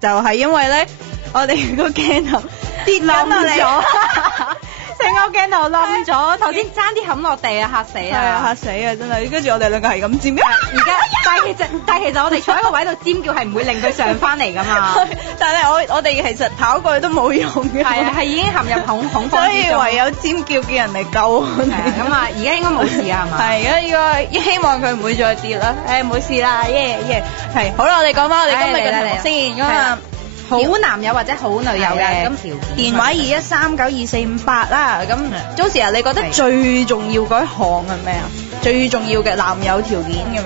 就係因為咧，我哋個鏡頭跌緊落嚟，成個鏡頭冧咗，頭先爭啲冚落地啊，嚇死係啊，嚇死啊，真係！跟住我哋兩個係咁尖，而家但係其實我哋坐喺個位度尖叫係唔會令佢上翻嚟噶嘛。但係我哋其實跑過去都冇用嘅，係啊，係已經陷入恐慌之中，所以唯有尖叫叫人嚟救我哋。咁啊，而家應該冇事啊，係嘛？係而家應該希望佢唔會再跌啦。冇事啦，耶耶！係好啦，我哋講翻我哋今日嘅題目先咁啊。好男友或者好女友嘅咁電話2139245啦。咁 Josie 啊，你覺得最重要嗰一項係咩啊？最重要嘅男友條件咁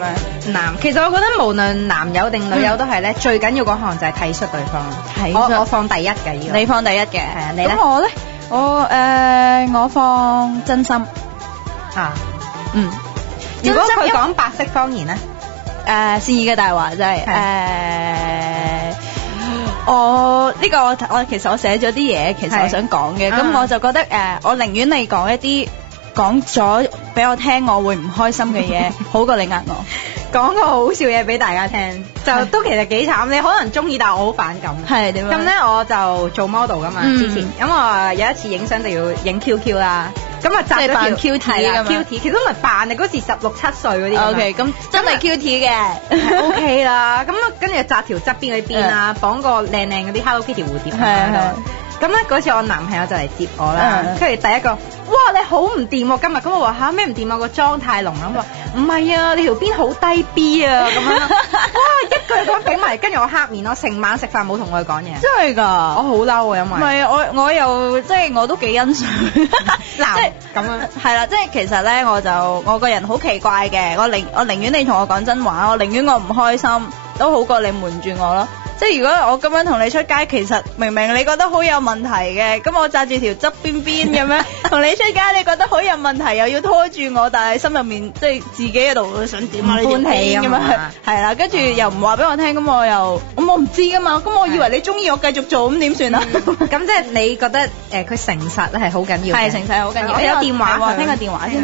樣？其實我覺得無論男友定女友都係咧，最緊要嗰項就係體恤對方。我放第一嘅呢個。你放第一嘅，係啊，你咧？咁我咧，我放真心啊。如果佢講白色謊言咧？善意嘅大話真係我其實我寫咗啲嘢，其實我想講嘅，咁我就覺得我寧願你講一啲講咗俾我聽我會唔開心嘅嘢，好過你呃我。講個好笑嘢俾大家聽，就都其實幾慘。你可能中意，但係我好反感。係點樣？咁咧我就做 model 噶嘛，之前咁我有一次影相就要影 QQ 啦，咁啊紮咗條 QT 㗎嘛 QT，其實唔係扮嘅，嗰時16、17歲嗰啲。OK，咁真係 QT 嘅 ，OK 啦。咁啊跟住紮條側邊嗰啲辮啊，綁個靚靚嗰啲 Hello Kitty 蝴蝶喺度。咁咧嗰次我男朋友就嚟接我啦，跟住第一個，哇你好唔掂喎今日，咁我話咩唔掂啊，個妝太濃啦，我話唔係啊，你條邊好低 B 啊咁樣，哇一句咁頂埋，跟住我黑面咯，成晚食飯冇同佢講嘢。真係㗎，我好嬲啊，因為唔係我又即係我都幾欣賞，嗱即係咁樣係啦，即係其實咧我個人好奇怪嘅，我寧願你同我講真話，我寧願我唔開心都好過你瞞住我咯。即係如果我咁樣同你出街，其實明明你覺得好有問題嘅，咁我紮住條側邊咁樣同你出街，你覺得好有問題，又要拖住我，但係心入面即係自己喺度想點啊？歡喜咁樣係啦，跟住又唔話俾我聽，咁我唔知噶嘛，咁我以為你中意我繼續做，咁點算啊？咁即係你覺得佢誠實咧係好緊要嘅，係誠實好緊要。我有電話，聽個電話先啦。